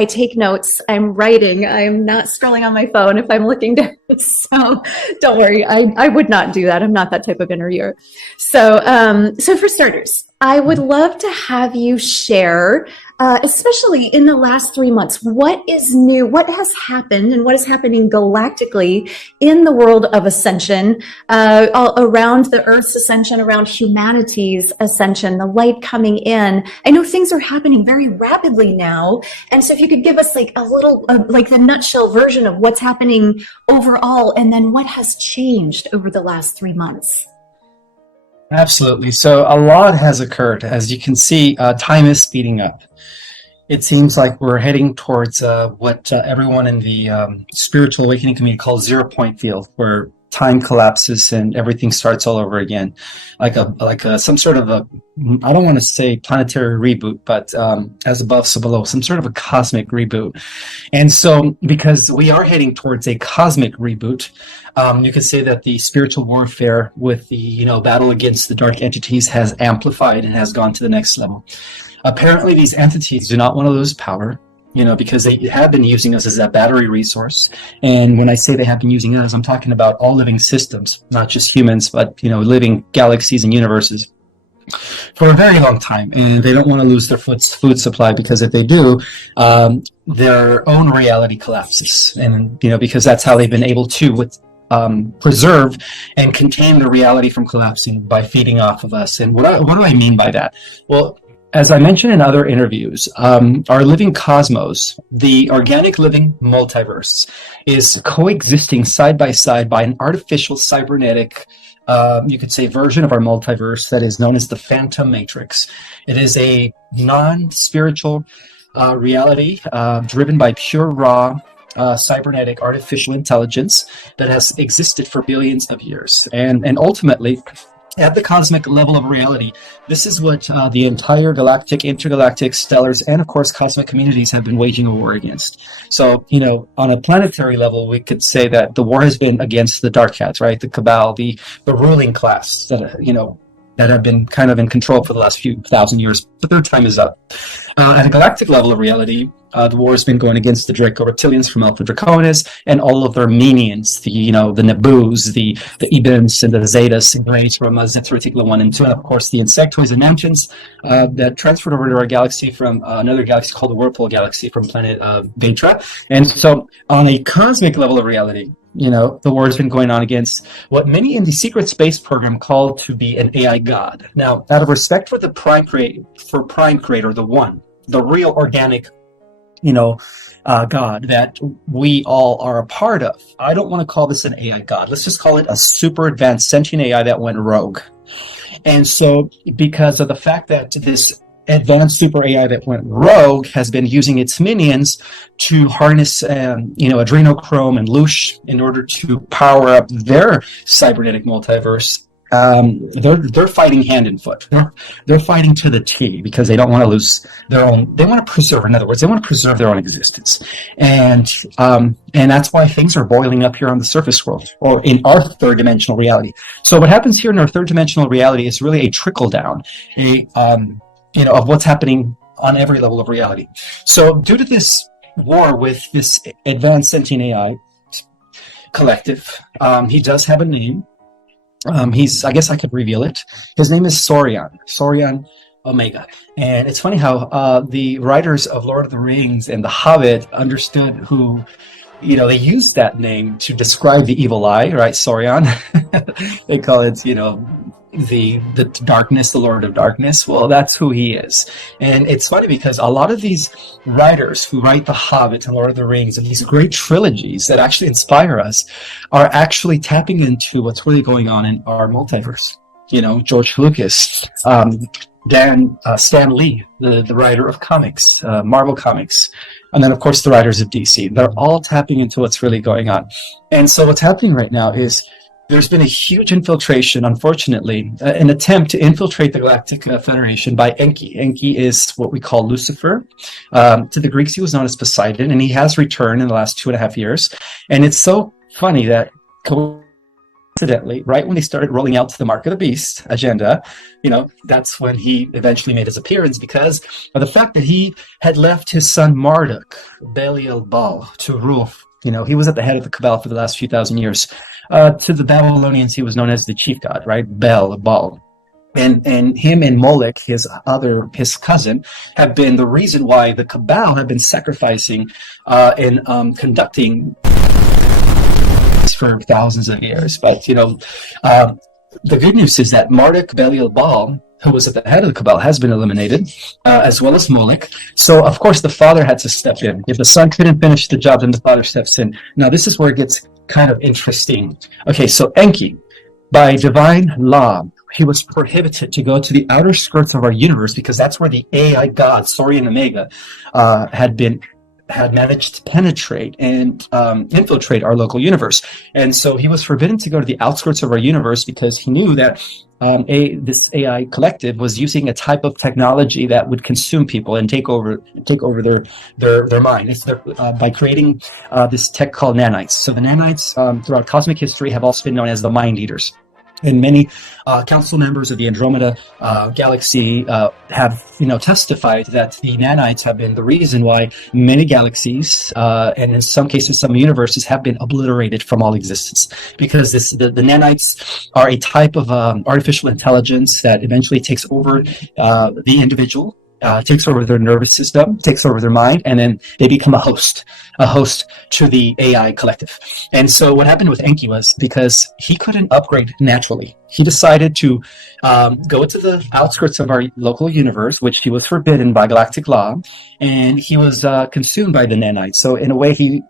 I take notes. I'm writing. I'm not scrolling on my phone if I'm looking down. So don't worry. I would not do that. I'm not that type of interviewer. So for starters, I would love to have you share, especially in the last 3 months, what is new, what has happened, and what is happening galactically in the world of ascension, all around the Earth's ascension, around humanity's ascension, the light coming in. I know things are happening very rapidly now. And so if you could give us like a little, like the nutshell version of what's happening overall, and then what has changed over the last 3 months. Absolutely. So a lot has occurred. As you can see, time is speeding up. It seems like we're heading towards what everyone in the spiritual awakening community calls 0 point field, where time collapses and everything starts all over again, like some sort of a, I don't want to say planetary reboot, but as above, so below, some sort of a cosmic reboot. And so, because we are heading towards a cosmic reboot, you could say that the spiritual warfare with the battle against the dark entities has amplified and has gone to the next level. Apparently, these entities do not want to lose power, because they have been using us as a battery resource. And when I say they have been using us, I'm talking about all living systems, not just humans, but, living galaxies and universes for a very long time. And they don't want to lose their food supply, because if they do, their own reality collapses. And, because that's how they've been able to preserve and contain the reality from collapsing, by feeding off of us. And what do I mean by that? Well, as I mentioned in other interviews, our living cosmos, the organic living multiverse, is coexisting side by side by an artificial cybernetic, you could say, version of our multiverse that is known as the Phantom Matrix. It is a non-spiritual reality driven by pure, raw, cybernetic artificial intelligence that has existed for billions of years. And ultimately, at the cosmic level of reality, this is what the entire galactic, intergalactic, stellars, and of course cosmic communities have been waging a war against. So, on a planetary level, we could say that the war has been against the Dark Hats, right? The Cabal, the ruling class that, that have been kind of in control for the last few thousand years, but their time is up. At a galactic level of reality, the war has been going against the Draco reptilians from Alpha Draconis and all of their minions, the Nabus, the Ibans, and the Zetas, and Greys from Zeta Reticula 1 and 2, and of course the Insectoids and Nemchins that transferred over to our galaxy from another galaxy called the Whirlpool Galaxy from planet Vetra. And so on a cosmic level of reality, the war has been going on against what many in the secret space program call to be an AI god. Now, out of respect for the Prime Creator, the One, the real organic, God that we all are a part of, I don't want to call this an AI god. Let's just call it a super advanced sentient AI that went rogue. And so, because of the fact that this advanced super AI that went rogue has been using its minions to harness, adrenochrome and louche in order to power up their cybernetic multiverse. They're fighting hand and foot. They're fighting to the T, because they don't want to lose their own. They want to preserve. In other words, they want to preserve their own existence, and that's why things are boiling up here on the surface world, or in our third dimensional reality. So what happens here in our third dimensional reality is really a trickle down, of what's happening on every level of reality. So due to this war with this advanced sentient AI collective, he does have a name. I guess I could reveal it. His name is Saurian Omega. And it's funny how the writers of Lord of the Rings and The Hobbit understood who, they used that name to describe the evil eye, right? Saurian. They call it, the darkness, the Lord of Darkness. Well, that's who he is. And it's funny because a lot of these writers who write The Hobbit and Lord of the Rings and these great trilogies that actually inspire us are actually tapping into what's really going on in our multiverse. George Lucas, Stan Lee, the writer of comics, Marvel Comics, and then of course the writers of DC. They're all tapping into what's really going on. And so what's happening right now is there's been a huge infiltration, unfortunately, an attempt to infiltrate the Galactic Federation by Enki. Enki is what we call Lucifer. To the Greeks, he was known as Poseidon, and he has returned in the last 2.5 years. And it's so funny that coincidentally, right when they started rolling out the Mark of the Beast agenda, that's when he eventually made his appearance, because of the fact that he had left his son Marduk, Belial Baal, to rule. He was at the head of the Cabal for the last few thousand years. To the Babylonians, he was known as the chief god, right? Baal. And him and Molech, his cousin, have been the reason why the Cabal have been sacrificing and conducting for thousands of years. But the good news is that Marduk, Belial, Baal, who was at the head of the Cabal, has been eliminated, as well as Molech. So, of course, the father had to step in. If the son couldn't finish the job, then the father steps in. Now, this is where it gets kind of interesting. Okay, so Enki, by divine law, he was prohibited to go to the outer skirts of our universe, because that's where the AI god, Sori and Omega, had managed to penetrate and infiltrate our local universe. And so he was forbidden to go to the outskirts of our universe, because he knew that this AI collective was using a type of technology that would consume people and take over their mind. It's by creating this tech called nanites. So the nanites throughout cosmic history have also been known as the mind eaters. And many council members of the Andromeda galaxy have, testified that the nanites have been the reason why many galaxies, and in some cases some universes, have been obliterated from all existence. Because the nanites are a type of artificial intelligence that eventually takes over the individual, takes over their nervous system, takes over their mind, and then they become a host to the AI collective. And so what happened with Enki was, because he couldn't upgrade naturally, he decided to go to the outskirts of our local universe, which he was forbidden by galactic law, and he was consumed by the nanites. So in a way, he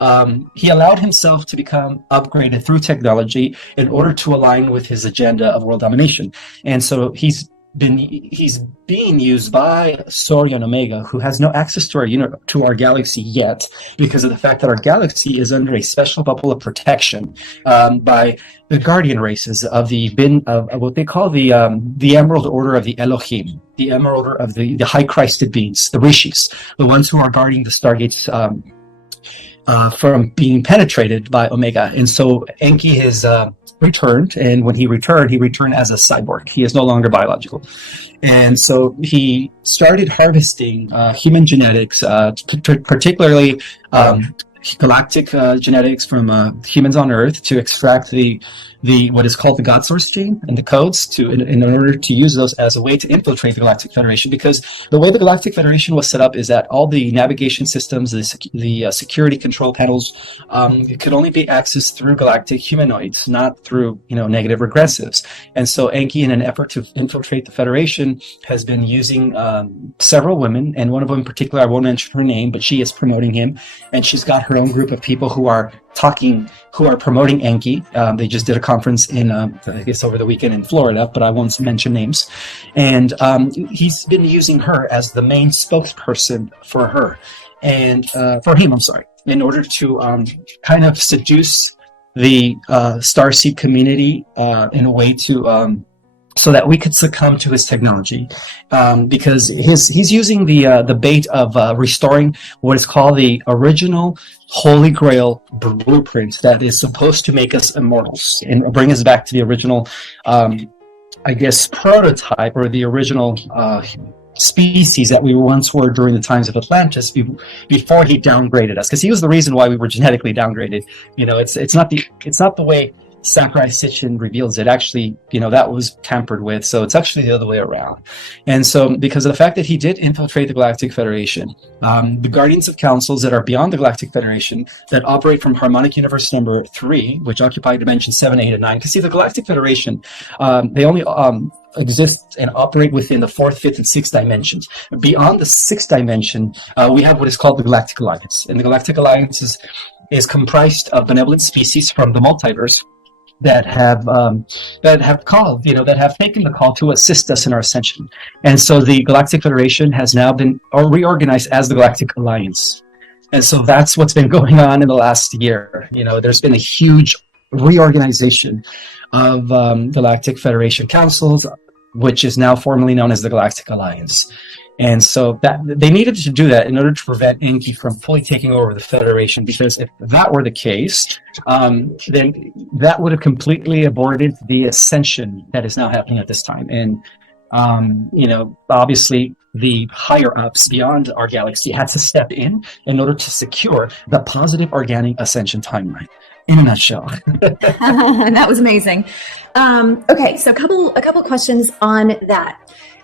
allowed himself to become upgraded through technology in order to align with his agenda of world domination. And so he's being used by Sori and Omega, who has no access to our galaxy yet, because of the fact that our galaxy is under a special bubble of protection by the guardian races of what they call the Emerald Order of the Elohim, the Emerald Order of the high Christed beings, the Rishis, the ones who are guarding the stargates from being penetrated by Omega. And so Enki has returned, and when he returned as a cyborg. He is no longer biological. And so he started harvesting human genetics, particularly galactic genetics from humans on Earth, to extract the what is called the God Source gene and the codes in order to use those as a way to infiltrate the Galactic Federation. Because the way the Galactic Federation was set up is that all the navigation systems, the security control panels, could only be accessed through galactic humanoids, not through negative regressives. And so Enki, in an effort to infiltrate the Federation, has been using several women, and one of them in particular, I won't mention her name, but she is promoting him, and she's got her own group of people who are promoting Enki. They just did a conference in, I guess over the weekend in Florida, but I won't mention names. And he's been using her as the main spokesperson for her, and for him, I'm sorry, in order to kind of seduce the Starseed community in a way to so that we could succumb to his technology, because he's using the bait of restoring what is called the original Holy Grail blueprint that is supposed to make us immortals and bring us back to the original, I guess, prototype, or the original species that we once were during the times of Atlantis, before he downgraded us. Because he was the reason why we were genetically downgraded. It's not the way Sakurai Sitchin reveals it. Actually, that was tampered with, so it's actually the other way around. And so, because of the fact that he did infiltrate the Galactic Federation, the Guardians of Councils that are beyond the Galactic Federation, that operate from Harmonic Universe number 3, which occupy dimensions 7, 8, and 9, because see, the Galactic Federation, they only exist and operate within the 4th, 5th, and 6th dimensions. Beyond the 6th dimension, we have what is called the Galactic Alliance, and the Galactic Alliance is comprised of benevolent species from the multiverse that have taken the call to assist us in our ascension. And so the Galactic Federation has now been reorganized as the Galactic Alliance. And so that's what's been going on in the last year. There's been a huge reorganization of Galactic Federation councils, which is now formally known as the Galactic Alliance. And so that they needed to do that in order to prevent Enki from fully taking over the Federation, because if that were the case, then that would have completely aborted the ascension that is now happening at this time. And obviously the higher ups beyond our galaxy had to step in order to secure the positive organic ascension timeline. In a nutshell. That was amazing. Okay, so a couple questions on that.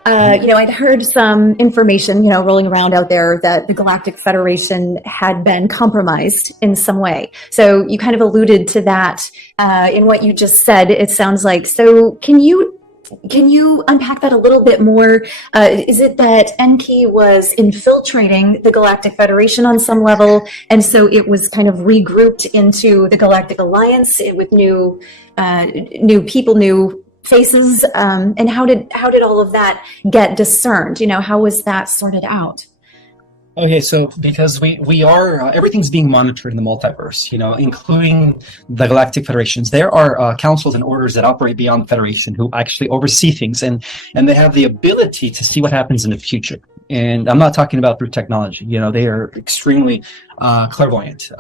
I'd heard some information, rolling around out there that the Galactic Federation had been compromised in some way. So you kind of alluded to that in what you just said, it sounds like. So can you unpack that a little bit more? Is it that Enki was infiltrating the Galactic Federation on some level, and so it was kind of regrouped into the Galactic Alliance with new people, new faces? And how did all of that get discerned? How was that sorted out? Okay, so because we are everything's being monitored in the multiverse, including the Galactic Federations. There are councils and orders that operate beyond the Federation who actually oversee things, and they have the ability to see what happens in the future. And I'm not talking about through technology. They are extremely clairvoyant.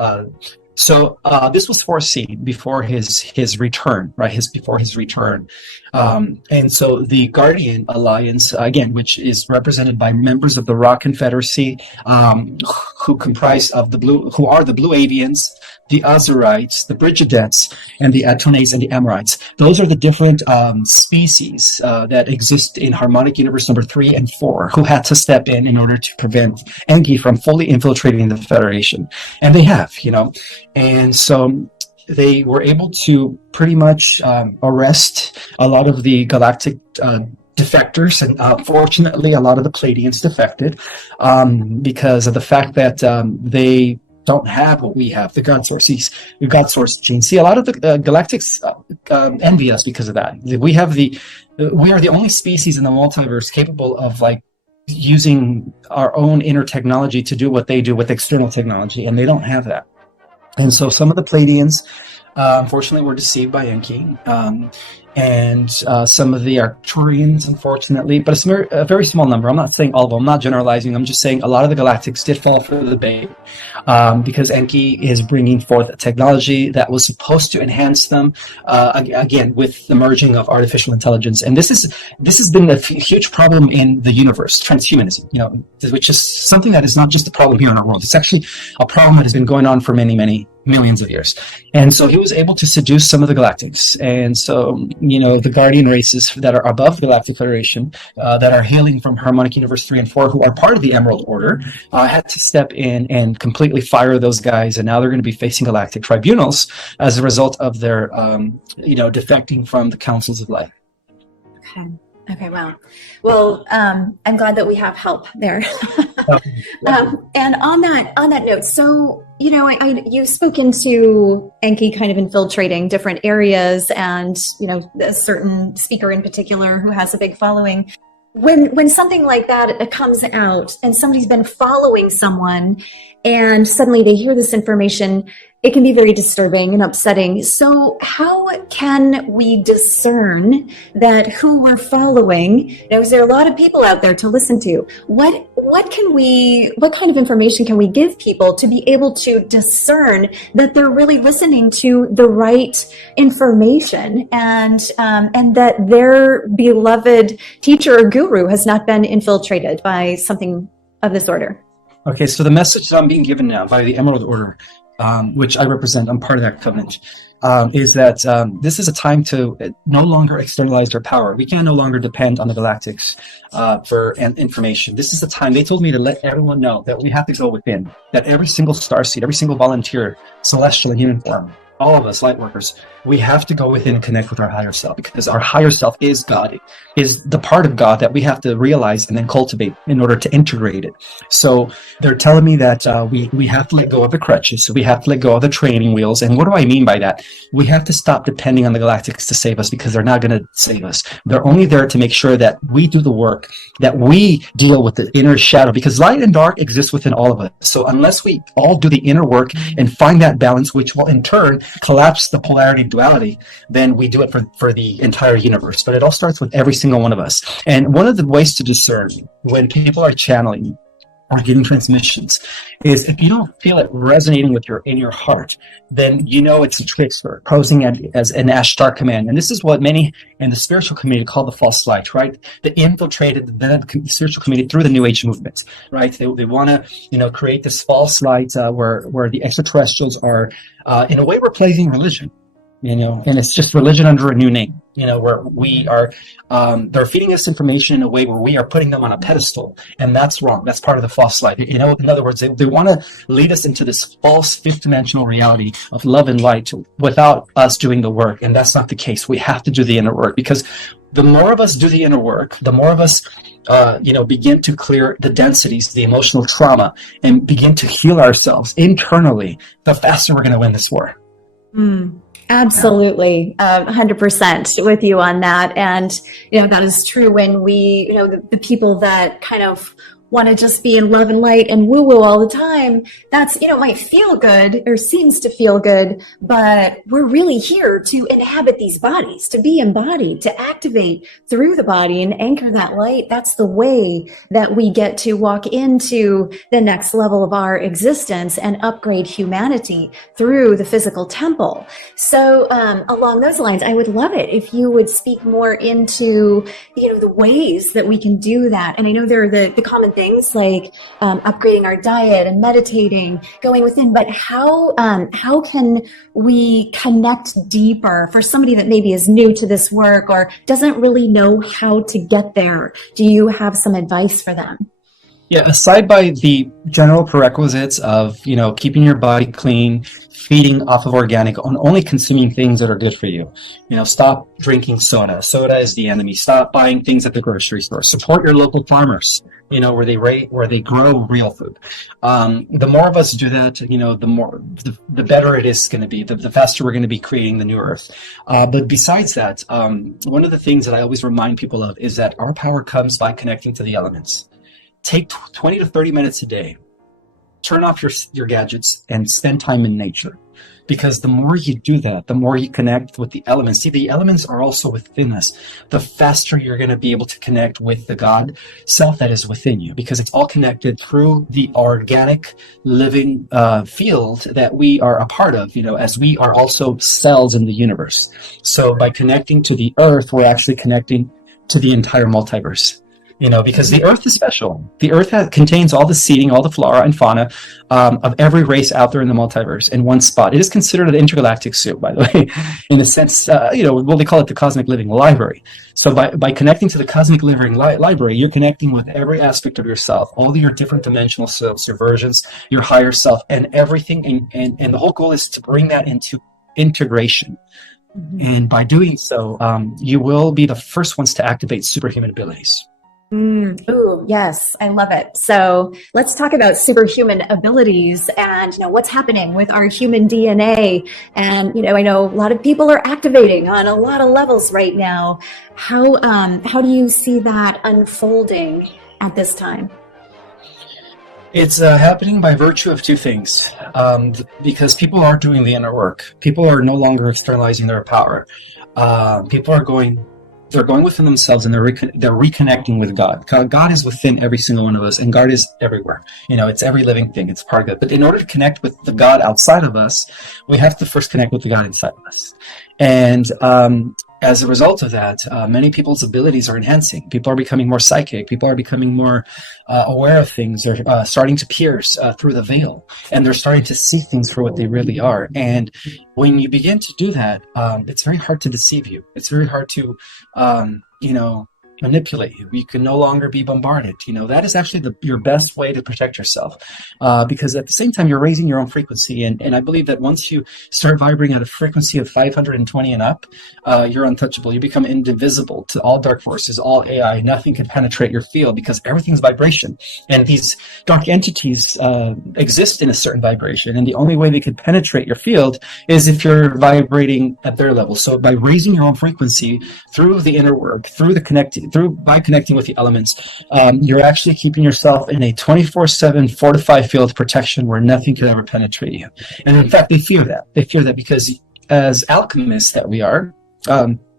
So this was foreseen before his return, right? Before his return. And so the Guardian Alliance, again, which is represented by members of the Rock Confederacy, who comprise of who are the Blue Avians, the Azurites, the Brigidettes, and the Atones and the Amorites. Those are the different species that exist in Harmonic Universe number 3 and 4, who had to step in order to prevent Enki from fully infiltrating the Federation. And they have, and so they were able to pretty much arrest a lot of the galactic defectors, and fortunately a lot of the Pleiadians defected because of the fact that they don't have what we have, the God Source gene. See, a lot of the galactics envy us because of that. We are the only species in the multiverse capable of using our own inner technology to do what they do with external technology, and they don't have that. And so some of the Pleiadians, unfortunately, were deceived by Enki, and some of the Arcturians, unfortunately, but it's a very small number. I'm not saying all of them. I'm not generalizing. I'm just saying a lot of the Galactics did fall for the bait because Enki is bringing forth a technology that was supposed to enhance them, again, with the merging of artificial intelligence. And this has been a huge problem in the universe, transhumanism, which is something that is not just a problem here in our world. It's actually a problem that has been going on for many, many millions of years. And so he was able to seduce some of the Galactics. And so, the Guardian races that are above the Galactic Federation, that are hailing from Harmonic Universe 3 and 4, who are part of the Emerald Order, had to step in and completely fire those guys. And now they're going to be facing galactic tribunals as a result of their, defecting from the councils of life. Okay, wow. Well, I'm glad that we have help there. And on that note, so you spoke into Enki kind of infiltrating different areas, and a certain speaker in particular who has a big following. When something like that comes out, and somebody's been following someone, and suddenly they hear this information, it can be very disturbing and upsetting. So how can we discern that who we're following? Is there a lot of people out there to listen to? What kind of information can we give people to be able to discern that they're really listening to the right information, and that their beloved teacher or guru has not been infiltrated by something of this order? Okay, so the message that I'm being given now by the Emerald Order, which I represent, I'm part of that covenant, is that this is a time to no longer externalize their power. We can no longer depend on the Galactics for information. This is the time. They told me to let everyone know that we have to go within, that every single starseed, every single volunteer, celestial and human form, all of us light workers, we have to go within and connect with our higher self, because our higher self is God. It is the part of God that we have to realize and then cultivate in order to integrate it. So they're telling me that we have to let go of the crutches. So we have to let go of the training wheels. And what do I mean by that? We have to stop depending on the Galactics to save us, because they're not going to save us. They're only there to make sure that we do the work, that we deal with the inner shadow, because light and dark exist within all of us. So unless we all do the inner work and find that balance, which will in turn collapse the polarity duality, then we do it for the entire universe. But it all starts with every single one of us. And one of the ways to discern when people are channeling or getting transmissions is if you don't feel it resonating with in your heart, then you know it's a trickster posing as an Ashtar command. And this is what many in the spiritual community call the false light, right? They infiltrated the spiritual community through the New Age movement, right? They want to, create this false light where the extraterrestrials are, in a way, replacing religion. And it's just religion under a new name, where we are, they're feeding us information in a way where we are putting them on a pedestal, and that's wrong. That's part of the false light. In other words, they want to lead us into this false fifth dimensional reality of love and light without us doing the work. And that's not the case. We have to do the inner work, because the more of us do the inner work, the more of us, begin to clear the densities, the emotional trauma, and begin to heal ourselves internally, the faster we're going to win this war. Absolutely. 100% with you on that. And, that is true when we, the people that kind of want to just be in love and light and woo-woo all the time, that's, might feel good or seems to feel good, but we're really here to inhabit these bodies, to be embodied, to activate through the body and anchor that light. That's the way that we get to walk into the next level of our existence and upgrade humanity through the physical temple. So along those lines, I would love it if you would speak more into, the ways that we can do that. And I know there are the common things like upgrading our diet and meditating, going within, but how can we connect deeper for somebody that maybe is new to this work or doesn't really know how to get there? Do you have some advice for them? Yeah, aside by the general prerequisites of, keeping your body clean, feeding off of organic, and only consuming things that are good for you. Stop drinking soda. Soda is the enemy. Stop buying things at the grocery store. Support your local farmers, where they grow real food. The more of us do that, the better it is going to be, the faster we're going to be creating the new earth. But besides that, one of the things that I always remind people of is that our power comes by connecting to the elements. Take 20 to 30 minutes a day. Turn off your gadgets and spend time in nature. Because the more you do that, the more you connect with the elements. See, the elements are also within us. The faster you're going to be able to connect with the God self that is within you, because it's all connected through the organic living field that we are a part of, as we are also cells in the universe. So by connecting to the earth, we're actually connecting to the entire multiverse. Because the earth is special. The earth contains all the seeding, all the flora and fauna of every race out there in the multiverse in one spot. It is considered an intergalactic soup, by the way, in a sense, well, they call it the cosmic living library. So by connecting to the cosmic living library, you're connecting with every aspect of yourself, all your different dimensional selves, your versions, your higher self, and everything. And the whole goal is to bring that into integration. And by doing so, you will be the first ones to activate superhuman abilities. Ooh, yes, I love it. So let's talk about superhuman abilities and what's happening with our human DNA. And I know a lot of people are activating on a lot of levels right now. How do you see that unfolding at this time? It's happening by virtue of two things, because people are doing the inner work. People are no longer externalizing their power. People are going within themselves, and they're reconnecting with God. God is within every single one of us, and God is everywhere. It's every living thing. It's part of it. But in order to connect with the God outside of us, we have to first connect with the God inside of us. And as a result of that, many people's abilities are enhancing. People are becoming more psychic. People are becoming more aware of things. They're starting to pierce through the veil, and they're starting to see things for what they really are. And when you begin to do that, it's very hard to deceive you. It's very hard to, manipulate you. You can no longer be bombarded. That is actually your best way to protect yourself, because at the same time, you're raising your own frequency. And I believe that once you start vibrating at a frequency of 520 and up, you're untouchable. You become indivisible to all dark forces, all AI. Nothing can penetrate your field because everything's vibration. And these dark entities exist in a certain vibration. And the only way they could penetrate your field is if you're vibrating at their level. So by raising your own frequency through the inner work, through the connected, by connecting with the elements, you're actually keeping yourself in a 24/7 fortified field of protection where nothing could ever penetrate you. And in fact, they fear that. They fear that because as alchemists that we are,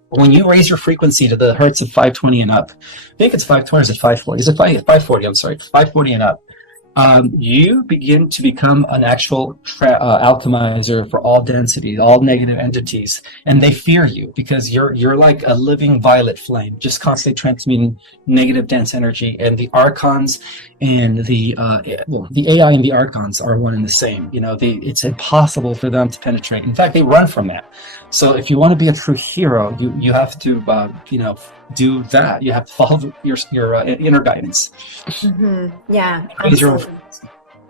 when you raise your frequency to the hertz of 520 and up, I think it's 520 or is it 540? Is it 540? I'm sorry, 540 and up. You begin to become an actual alchemizer for all density, all negative entities, and they fear you because you're like a living violet flame, just constantly transmitting negative dense energy. And the archons and the AI and the archons are one and the same. It's impossible for them to penetrate. In fact, they run from that. So if you want to be a true hero, you have to do that. You have to follow your inner guidance. Mm-hmm. Yeah, absolutely.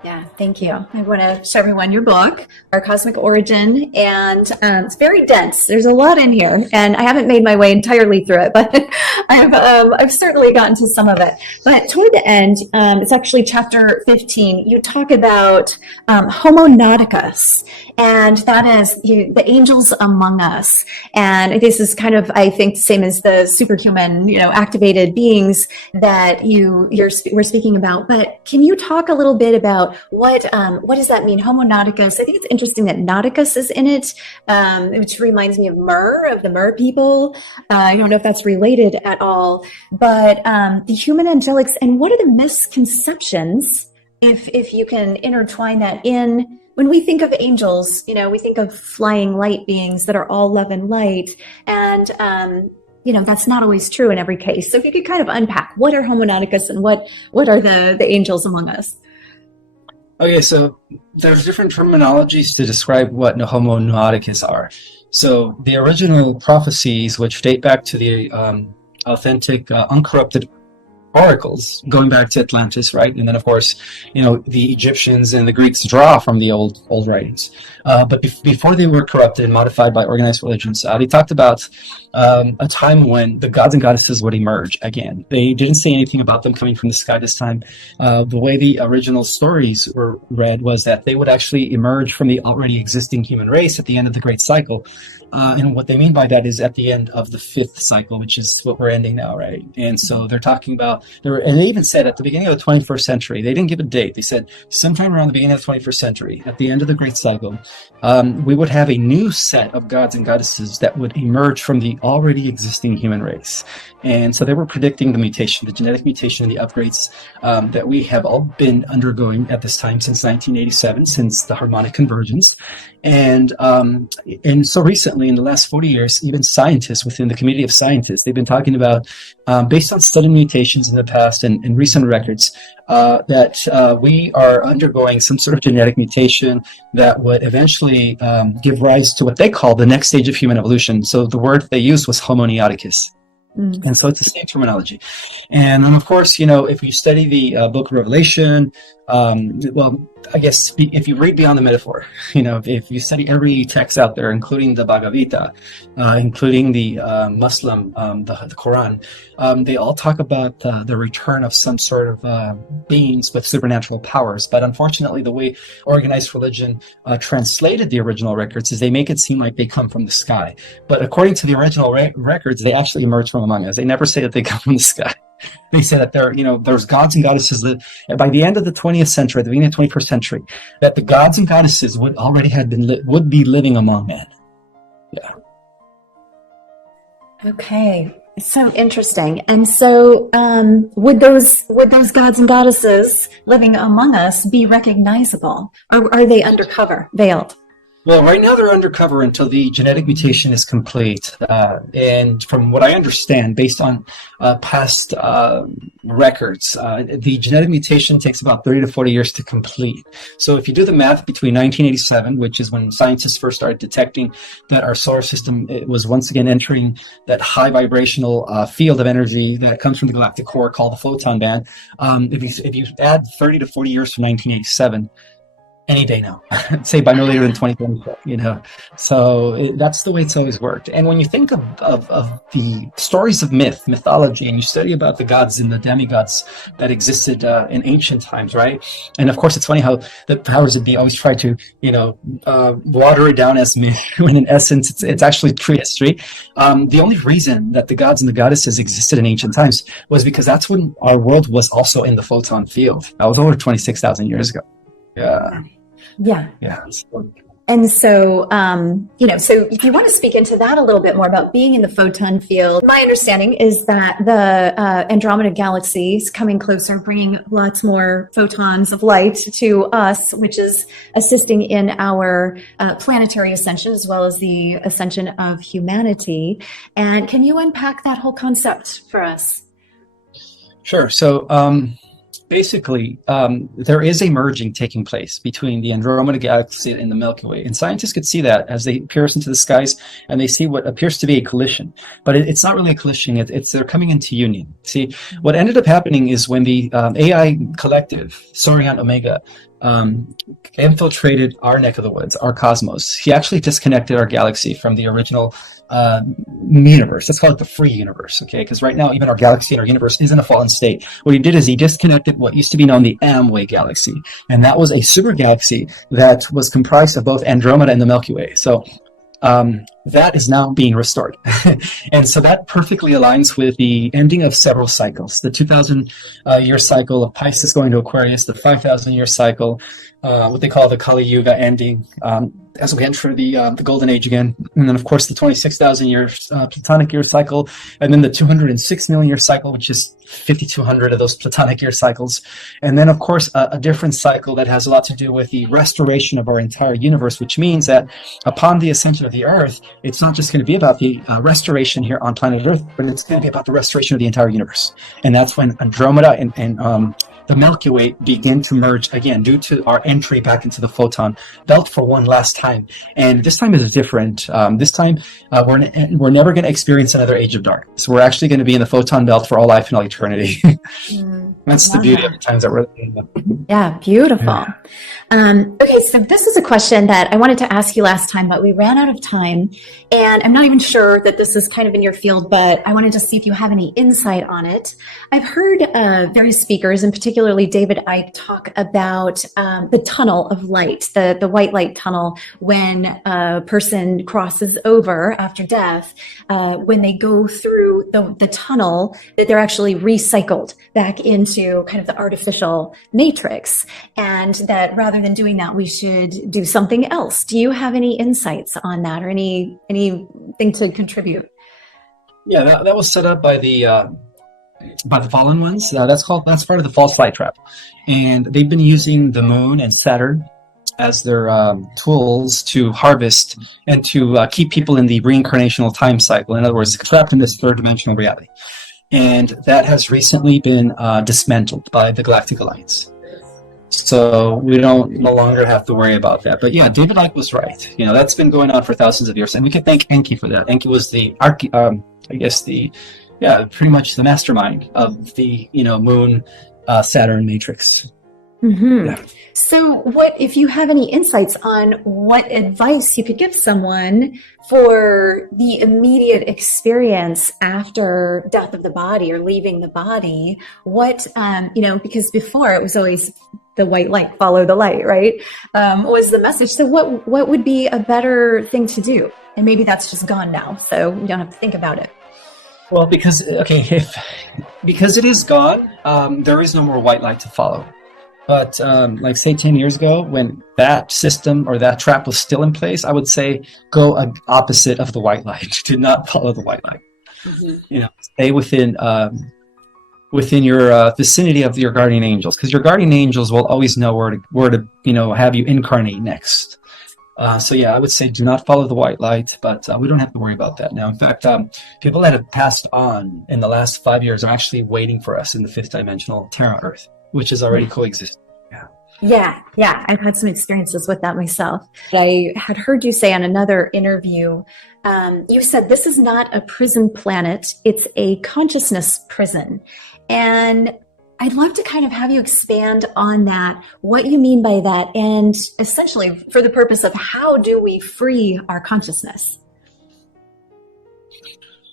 Yeah, thank you. I want to show everyone your book, Our Cosmic Origin, and it's very dense. There's a lot in here, and I haven't made my way entirely through it, but I've certainly gotten to some of it. But toward the end, it's actually chapter 15. You talk about Homo Nauticus, and that is the angels among us. And this is kind of, I think, the same as the superhuman, activated beings that we're speaking about. But can you talk a little bit about what does that mean, Homo Nauticus? I think it's interesting that Nauticus is in it, which reminds me of of the Mer people. I don't know if that's related at all, but the human angelics, and what are the misconceptions, if you can intertwine that in. When we think of angels, we think of flying light beings that are all love and light, and that's not always true in every case. So if you could kind of unpack what are Homo Nauticus and what are the angels among us? Okay, so there's different terminologies to describe what Homo Nauticus are. So the original prophecies, which date back to the authentic, uncorrupted oracles, going back to Atlantis, right? And then, of course, the Egyptians and the Greeks draw from the old writings. But before they were corrupted and modified by organized religions, they talked about a time when the gods and goddesses would emerge again. They didn't say anything about them coming from the sky this time. The way the original stories were read was that they would actually emerge from the already existing human race at the end of the Great Cycle. And what they mean by that is at the end of the 5th cycle, which is what we're ending now, right? And so they're talking about, and they even said at the beginning of the 21st century, they didn't give a date. They said sometime around the beginning of the 21st century, at the end of the Great Cycle, we would have a new set of gods and goddesses that would emerge from the already existing human race. And so they were predicting the mutation, the genetic mutation, and the upgrades that we have all been undergoing at this time since 1987, since the harmonic convergence. And so recently, in the last 40 years, even scientists within the community of scientists, they've been talking about, based on studying mutations in the past and recent records, that we are undergoing some sort of genetic mutation that would eventually give rise to what they call the next stage of human evolution. So the word they used was Homo Nauticus. And so it's the same terminology. And of course, if you study the book of Revelation, I guess if you read beyond the metaphor, if you study every text out there, including the Bhagavad Gita, including the Muslim, the Quran, they all talk about the return of some sort of beings with supernatural powers. But unfortunately, the way organized religion translated the original records is they make it seem like they come from the sky. But according to the original records, they actually emerge from among us. They never say that they come from the sky. They say that there's gods and goddesses that by the end of the 20th century, at the beginning of the 21st century, that the gods and goddesses would already have would be living among men. Yeah. Okay. So interesting. And so would those gods and goddesses living among us be recognizable, or are they undercover, veiled? Well, right now they're undercover until the genetic mutation is complete. And from what I understand, based on past records, the genetic mutation takes about 30 to 40 years to complete. So if you do the math between 1987, which is when scientists first started detecting that our solar system was once again entering that high vibrational field of energy that comes from the galactic core called the photon band, if you add 30 to 40 years from 1987, any day now. Say by no later than 2024, you know. So that's the way it's always worked. And when you think of the stories of mythology, and you study about the gods and the demigods that existed in ancient times, right? And of course, it's funny how the powers that be always try to, water it down as myth, when in essence, it's actually true history. The only reason that the gods and the goddesses existed in ancient times was because that's when our world was also in the photon field. That was over 26,000 years ago. Yeah. Yeah. Yeah. And so, so if you want to speak into that a little bit more about being in the photon field, my understanding is that the Andromeda galaxy is coming closer, bringing lots more photons of light to us, which is assisting in our planetary ascension as well as the ascension of humanity. And can you unpack that whole concept for us? Sure. So, basically, there is a merging taking place between the Andromeda galaxy and the Milky Way. And scientists could see that as they pierce into the skies and they see what appears to be a collision. But it's not really a collision. It's they're coming into union. See, what ended up happening is when the AI collective, Saurian Omega, infiltrated our neck of the woods, our cosmos, he actually disconnected our galaxy from the original universe. Let's call it the free universe, okay? Because right now, even our galaxy and our universe is in a fallen state. What he did is he disconnected what used to be known the Amway galaxy, and that was a super galaxy that was comprised of both Andromeda and the Milky Way. So that is now being restored. And so that perfectly aligns with the ending of several cycles. The 2,000 year cycle of Pisces going to Aquarius, the 5,000 year cycle, what they call the Kali Yuga ending, as we enter the golden age again. And then, of course, the 26,000 year Platonic year cycle, and then the 206 million year cycle, which is 5,200 of those Platonic year cycles. And then, of course, a different cycle that has a lot to do with the restoration of our entire universe, which means that upon the ascension of the Earth, it's not just going to be about the restoration here on planet Earth, but it's going to be about the restoration of the entire universe. And that's when Andromeda and the Milky Way begin to merge again due to our entry back into the photon belt for one last time. And this time is different. This time, we're never going to experience another age of darkness. We're actually going to be in the photon belt for all life and all eternity. That's the beauty of the times that we're living in. Yeah, beautiful. Yeah. Okay, so this is a question that I wanted to ask you last time, but we ran out of time. And I'm not even sure that this is kind of in your field, but I wanted to see if you have any insight on it. I've heard various speakers, and particularly David Icke, talk about the tunnel of light, the white light tunnel, when a person crosses over after death, when they go through the tunnel, that they're actually recycled back into kind of the artificial matrix, and that rather than doing that, we should do something else. Do you have any insights on that, or anything to contribute? Yeah, that was set up by the fallen ones. That's part of the false light trap, and they've been using the moon and Saturn as their tools to harvest and to keep people in the reincarnational time cycle. In other words, trapped in this third dimensional reality. And that has recently been dismantled by the Galactic Alliance. So we don't no longer have to worry about that. But yeah, David Icke was right. That's been going on for thousands of years, and we can thank Enki for that. Enki was pretty much the mastermind of the moon Saturn matrix. Mm-hmm. Yeah. So if you have any insights on what advice you could give someone for the immediate experience after death of the body or leaving the body, because before it was always the white light, follow the light, right? Was the message. So what would be a better thing to do? And maybe that's just gone now, so you don't have to think about it. Well, because it is gone, there is no more white light to follow. But say 10 years ago, when that system or that trap was still in place, I would say go opposite of the white light. Do not follow the white light. Mm-hmm. Stay within your vicinity of your guardian angels, because your guardian angels will always know where to have you incarnate next. So yeah, I would say do not follow the white light, but we don't have to worry about that now. In fact, people that have passed on in the last 5 years are actually waiting for us in the fifth dimensional Terra Earth, which is already coexisting. Yeah. I've had some experiences with that myself. I had heard you say on another interview, you said this is not a prison planet, it's a consciousness prison. And I'd love to kind of have you expand on that, what you mean by that, and essentially for the purpose of how do we free our consciousness?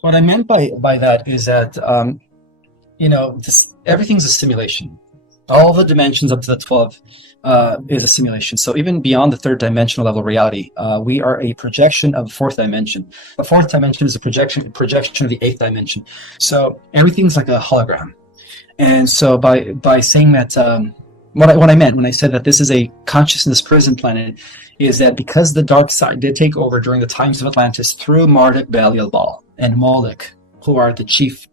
What I meant by that is that everything's a simulation. All the dimensions up to the 12 is a simulation. So even beyond the third dimensional level reality, we are a projection of the fourth dimension. The fourth dimension is a projection of the eighth dimension. So everything's like a hologram. And so by saying that, what I meant when I said that this is a consciousness prison planet is that because the dark side did take over during the times of Atlantis through Marduk, Belial, and Moloch, who are the chief,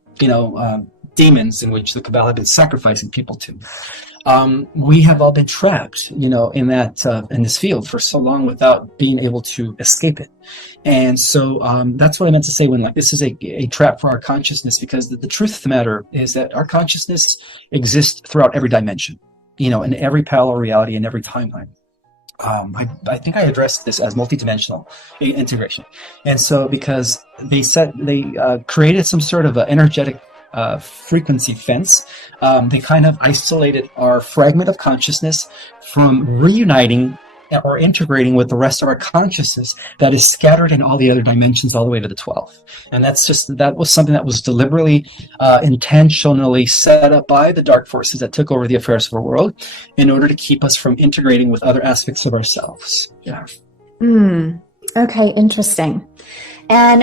demons in which the Cabal had been sacrificing people to. We have all been trapped, in this field for so long without being able to escape it. And so that's what I meant to say when this is a trap for our consciousness, because the truth of the matter is that our consciousness exists throughout every dimension, in every parallel reality, in every timeline. I think I addressed this as multidimensional integration. And so because they created some sort of an energetic frequency fence, they kind of isolated our fragment of consciousness from reuniting or integrating with the rest of our consciousness that is scattered in all the other dimensions all the way to the 12. And that was something that was deliberately, intentionally set up by the dark forces that took over the affairs of our world in order to keep us from integrating with other aspects of ourselves. Yeah. Okay, interesting. And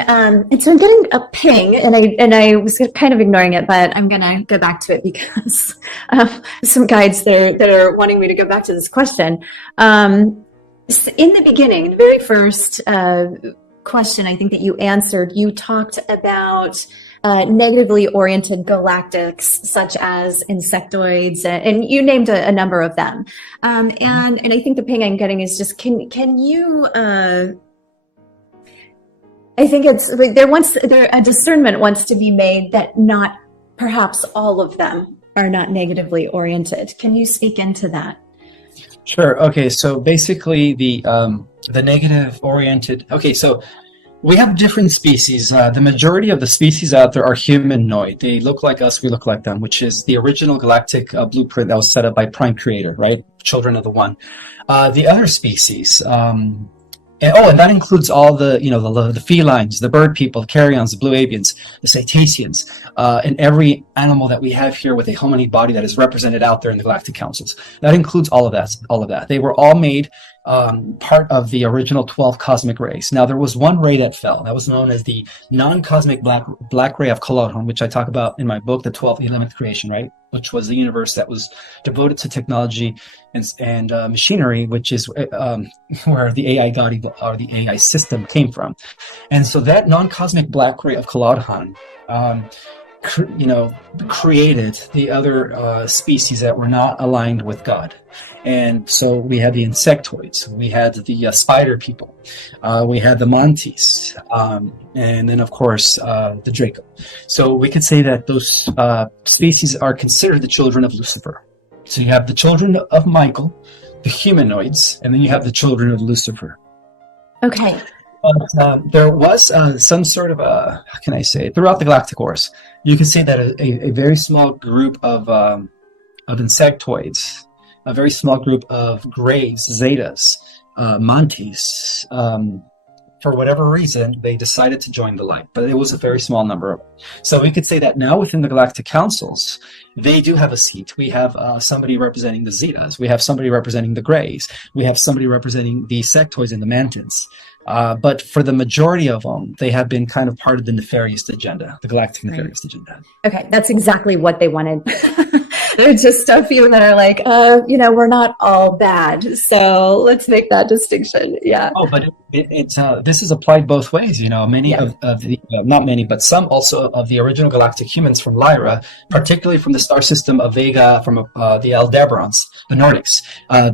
so I'm getting a ping, and I was kind of ignoring it, but I'm gonna go back to it because some guides that are wanting me to go back to this question. In the beginning, the very first question I think that you answered, you talked about negatively oriented galactics such as insectoids, and you named a number of them. And I think the ping I'm getting is just can you I think it's a discernment wants to be made that not perhaps all of them are not negatively oriented. Can you speak into that? Sure. Okay. So basically, the negative oriented. Okay. So we have different species. The majority of the species out there are humanoid. They look like us. We look like them, which is the original galactic blueprint that was set up by Prime Creator, right? Children of the One. The other species. And that includes all the felines, the bird people, the carrions, the blue avians, the cetaceans, and every animal that we have here with a hominid body that is represented out there in the galactic councils. That includes all of that. They were all made part of the original 12 cosmic rays. Now, there was one ray that fell. That was known as the non-cosmic black ray of Cologne, which I talk about in my book, The 11th Creation, right? Which was the universe that was devoted to technology and machinery, which is where the AI God or the AI system came from. And so that non-cosmic black ray of Cologne created the other species that were not aligned with God. And so we had the insectoids, we had the spider people, we had the mantis, and then of course the Draco. So we could say that those species are considered the children of Lucifer. So you have the children of Michael, the humanoids, and then you have the children of Lucifer. Okay. But there was some sort of how can I say, throughout the galactic wars, you can say that a very small group of insectoids, a very small group of grays, zetas, mantis, for whatever reason, they decided to join the light, but it was a very small number of them. So we could say that now within the galactic councils, they do have a seat. We have somebody representing the zetas. We have somebody representing the grays. We have somebody representing the sectoids and the mantids. But for the majority of them, they have been kind of part of the nefarious agenda, the galactic nefarious agenda. Okay, that's exactly what they wanted. There's just a few that are like, we're not all bad. So let's make that distinction. Yeah. Oh, but this is applied both ways. Many of the, not many, but some also of the original galactic humans from Lyra, particularly from the star system of Vega, from the Aldebarans, the Nordics,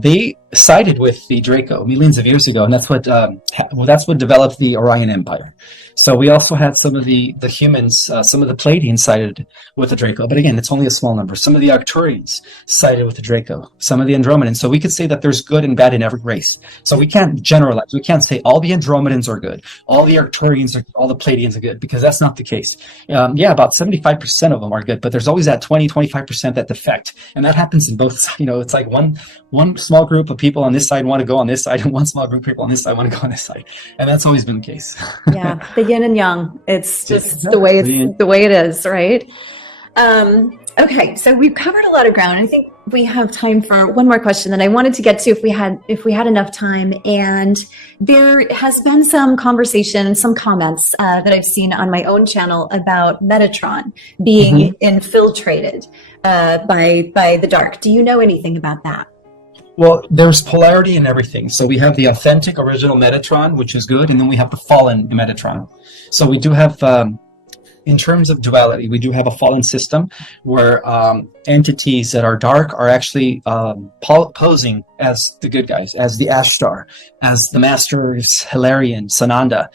they sided with the Draco millions of years ago, and that's what developed the Orion Empire. So we also had some of the humans, some of the Pleiadians sided with the Draco, but again, it's only a small number. Some of the Arcturians Arcturians sided with the Draco, some of the Andromedans. So we could say that there's good and bad in every race. So we can't generalize. We can't say all the Andromedans are good, all the Arcturians are, all the Pleiadians are good, because that's not the case. About 75% of them are good, but there's always that 20-25% that defect, and that happens in both. It's like one small group of people on this side want to go on this side, and one small group of people on this side want to go on this side, and that's always been the case. Yeah, the yin and yang. It's just the way it is, right? Okay, so we've covered a lot of ground. I think we have time for one more question that I wanted to get to if we had enough time. And there has been some conversation, some comments that I've seen on my own channel about Metatron being infiltrated by the dark. Do you know anything about that? Well, there's polarity in everything. So we have the authentic original Metatron, which is good, and then we have the fallen Metatron. So we do have, in terms of duality, we do have a fallen system where entities that are dark are actually posing as the good guys, as the Ashtar, as the Masters Hilarion, Sananda.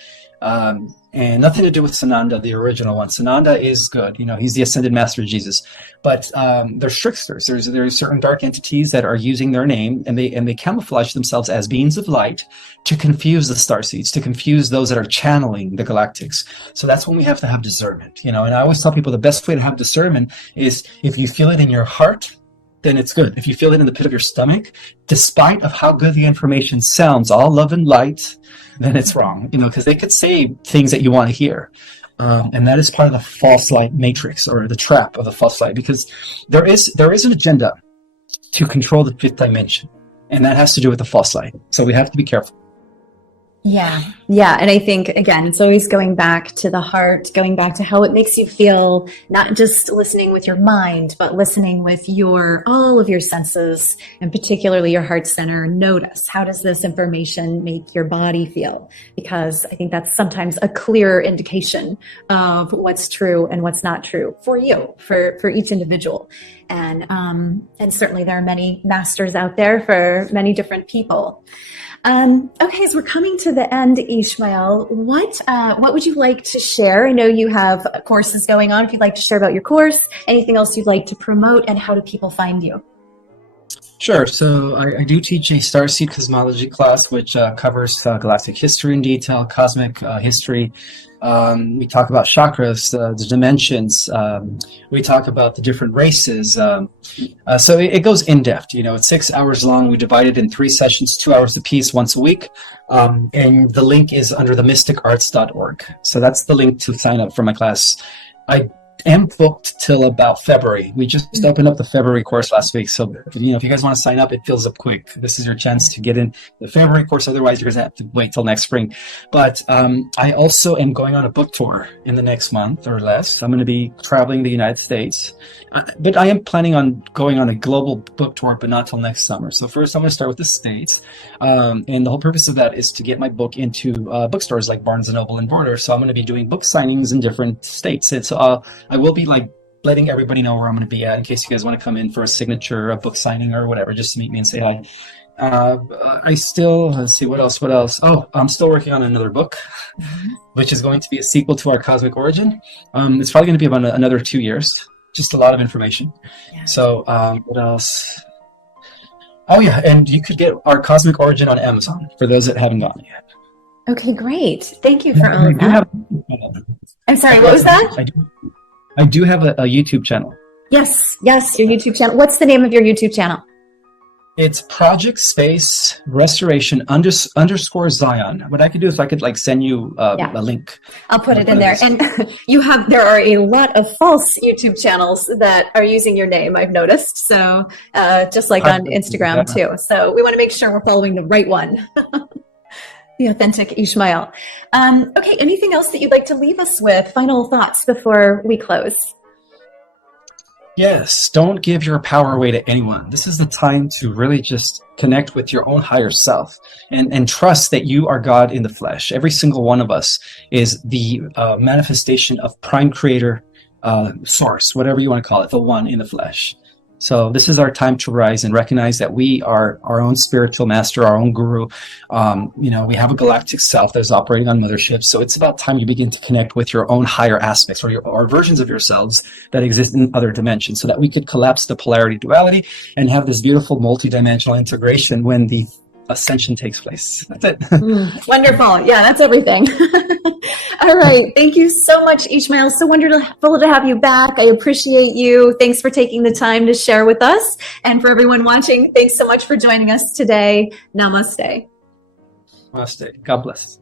And nothing to do with Sananda, the original one. Sananda is good. He's the ascended master of Jesus. But there's tricksters. There's certain dark entities that are using their name, and they camouflage themselves as beings of light to confuse the starseeds, to confuse those that are channeling the galactics. So that's when we have to have discernment. And I always tell people the best way to have discernment is if you feel it in your heart, then it's good. If you feel it in the pit of your stomach, despite of how good the information sounds, all love and light, then it's wrong, because they could say things that you want to hear. And that is part of the false light matrix, or the trap of the false light, because there is an agenda to control the fifth dimension, and that has to do with the false light. So we have to be careful. Yeah. And I think, again, it's always going back to the heart, going back to how it makes you feel, not just listening with your mind, but listening with all of your senses, and particularly your heart center. Notice, how does this information make your body feel? Because I think that's sometimes a clearer indication of what's true and what's not true for you, for each individual. And certainly there are many masters out there for many different people. Okay, as we're coming to the end, Ismael, what would you like to share? I know you have courses going on. If you'd like to share about your course, anything else you'd like to promote, and how do people find you? Sure. So I do teach a starseed cosmology class, which covers galactic history in detail, cosmic history. We talk about chakras, the dimensions. We talk about the different races. So it goes in depth. It's 6 hours long. We divide it in 3 sessions, 2 hours apiece, once a week. And the link is under themysticarts.org. So that's the link to sign up for my class. I am booked till about February. We just opened up the February course last week. So, if you guys want to sign up, it fills up quick. This is your chance to get in the February course. Otherwise, you're going to have to wait till next spring. But I also am going on a book tour in the next month or less. I'm going to be traveling the United States. But I am planning on going on a global book tour, but not till next summer. So first, I'm going to start with the States. And the whole purpose of that is to get my book into bookstores like Barnes & Noble and Border. So I'm going to be doing book signings in different states. And so I will be letting everybody know where I'm going to be at in case you guys want to come in for a signature, a book signing, or whatever, just to meet me and say hi. Let's see, what else? Oh, I'm still working on another book, which is going to be a sequel to our Cosmic Origin. It's probably going to be about another 2 years. Just a lot of information. Yeah. So what else? Oh yeah, and you could get our Cosmic Origin on Amazon for those that haven't gotten it yet. Okay, great. Thank you for all of that. I'm sorry, what was that? I do have a YouTube channel. Yes, your YouTube channel. What's the name of your YouTube channel? It's Project Space Restoration _ Zion. What I could do is I could send you a link. I'll put it in there. And there are a lot of false YouTube channels that are using your name, I've noticed. So just like on Instagram too. So we want to make sure we're following the right one. The authentic Ismael. Okay, anything else that you'd like to leave us with? Final thoughts before we close? Yes, don't give your power away to anyone. This is the time to really just connect with your own higher self and trust that you are God in the flesh. Every single one of us is the manifestation of Prime Creator, Source, whatever you want to call it, the one in the flesh. So this is our time to rise and recognize that we are our own spiritual master, our own guru. We have a galactic self that is operating on motherships. So it's about time you begin to connect with your own higher aspects or versions of yourselves that exist in other dimensions, so that we could collapse the polarity duality and have this beautiful multidimensional integration when the ascension takes place. That's it. Wonderful. Yeah, that's everything. All right. Thank you so much, Ismael. So wonderful to have you back. I appreciate you. Thanks for taking the time to share with us. And for everyone watching, thanks so much for joining us today. Namaste. Namaste. God bless.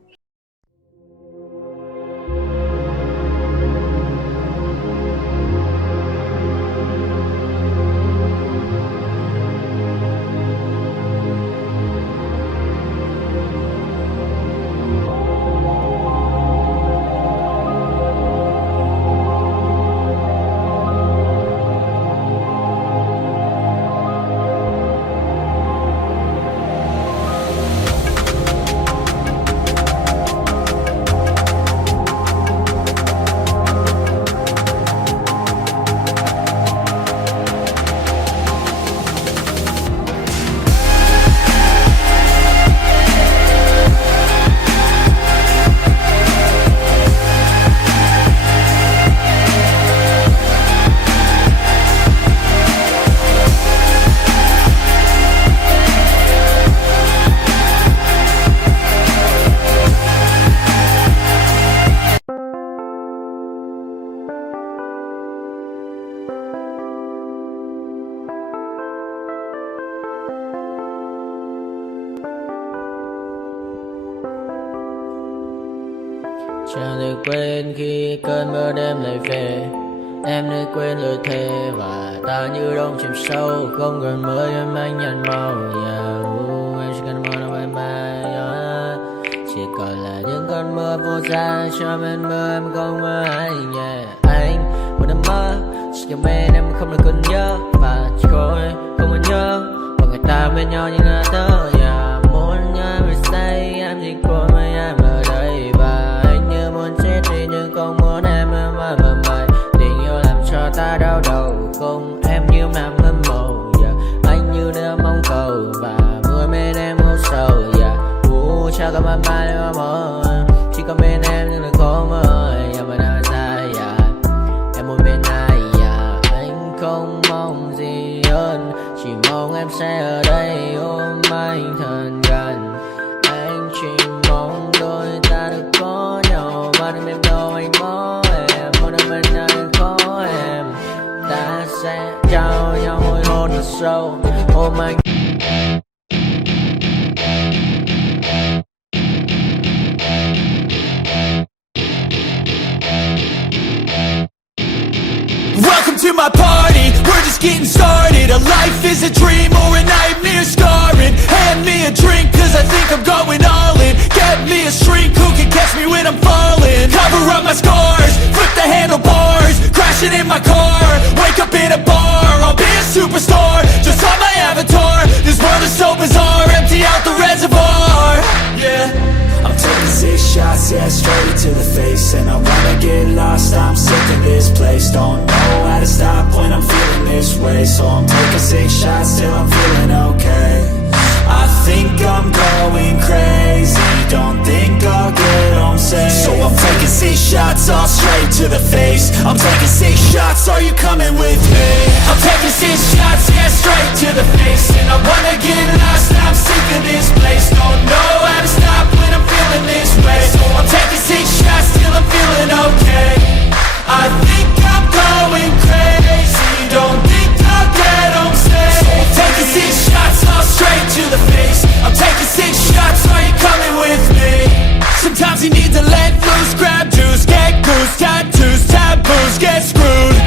Chẳng được quên khi cơn mưa đêm lại về. Em đã quên lời thề và ta như đông chìm sâu. Không còn mơ em anh nhạt màu. Em chỉ cần mơ đâu bye bye. Chỉ còn là những cơn mưa vô giá. Cho bên mơ em không mơ anh. Anh một đêm mơ chỉ cần bên em không được còn nhớ. Và chỉ có em không còn nhớ. Và người ta bên nhau như là tớ. Muốn nhớ về say em chỉ có mấy em ở đây. Và anh như muốn chết đi nhưng không muốn em mơ mày. Tình yêu làm cho ta đau đầu. Không em như mà mơ mộng. Anh như đêm mong cầu. Và mưa bên em ngủ sầu. Chào cả mà mai em mơ. Chỉ có bên em nhưng là khó mơ. Mà đang dài em muốn bên ai. Anh không mong gì hơn. Chỉ mong em sẽ ở đây ôm anh thật gần. Anh chỉ mong đôi ta được có nhau. Mà đừng em đâu anh có em. Muốn ở bên anh có em. Ta sẽ trao nhau môi hôn thật sâu. Ôm anh. Welcome to my party, we're just getting started. A life is a dream or a nightmare scarring. Hand me a drink cause I think I'm going all in. Get me a shrink who can catch me when I'm falling. Cover up my scars, flip the handlebars. Crashing in my car, wake up in a bar. I'll be a superstar, just on my avatar. This world is so bizarre, empty out the reservoir. Yeah, I'm taking 6 shots, yeah, straight to the face. And I wanna get lost, I'm sick of this place. Don't know how to stop when I'm feeling this way. So I'm taking 6 shots till I'm feeling okay. I think I'm going crazy, don't think I'll get home safe. So I'm taking 6 shots, all straight to the face. I'm taking 6 shots, are you coming with me? I'm taking 6 shots, yeah, straight to the face. And I wanna get lost, I'm sick of this place. Don't know how to stop when I'm feeling this way. So I'm taking 6 shots till I'm feeling okay. I think I'm going crazy, don't think I'll get home safe. So I'm taking 6 shots, all straight to the face. I'm taking 6 shots, are you coming with me? Sometimes you need to let loose, grab juice, get goose, tattoos, taboos, get screwed.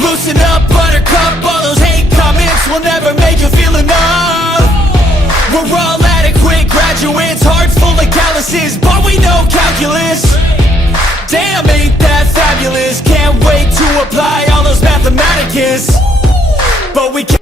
Loosen up, buttercup, all those hate comments will never make you feel enough. We're all adequate graduates, heart full of calluses, but we know calculus. Damn, ain't that fabulous? Can't wait to apply all those mathematicus. But we can't.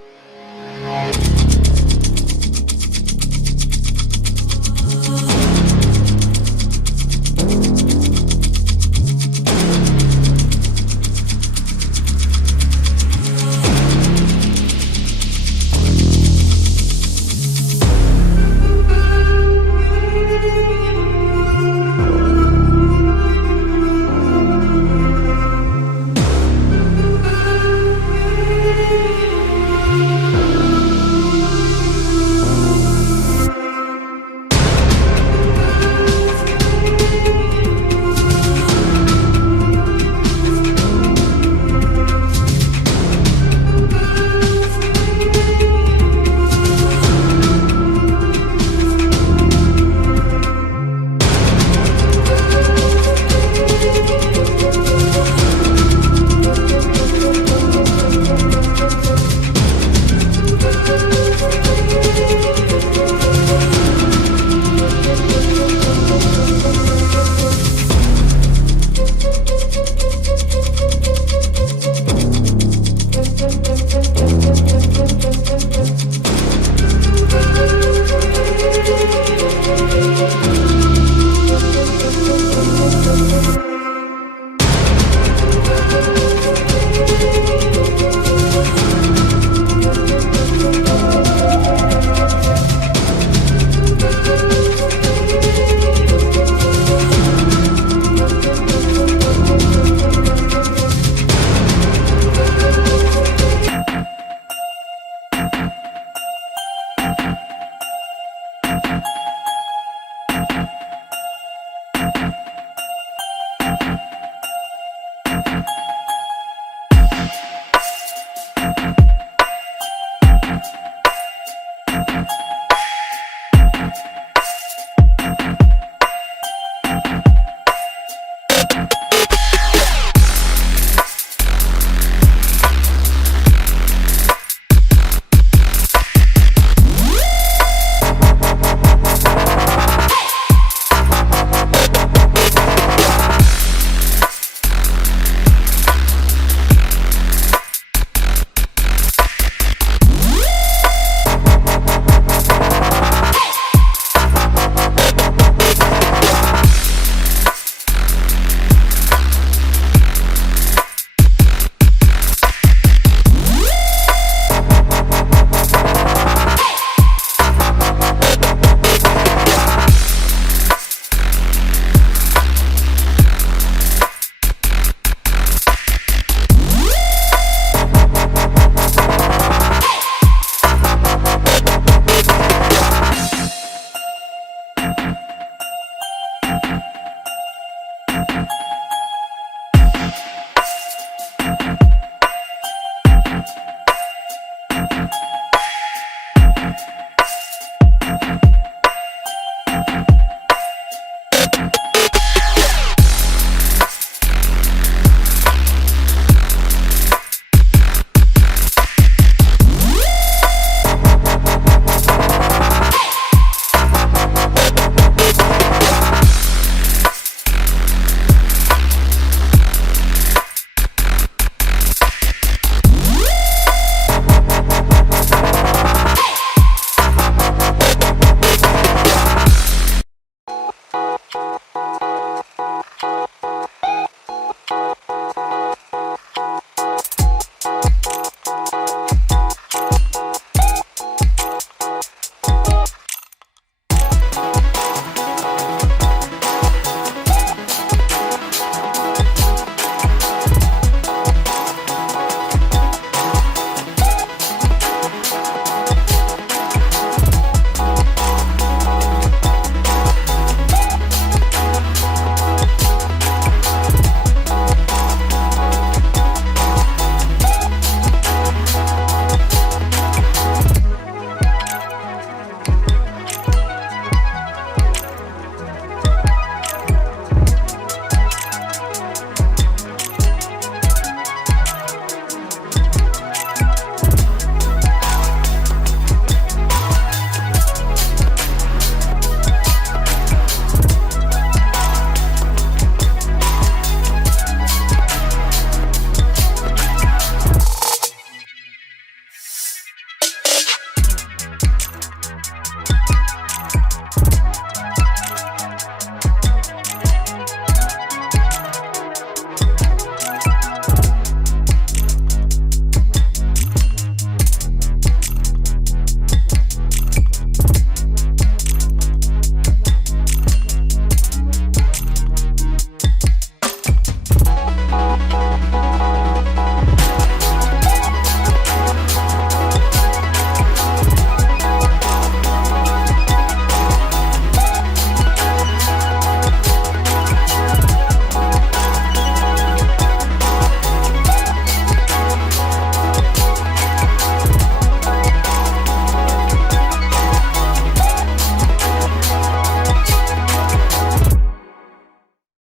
Bye.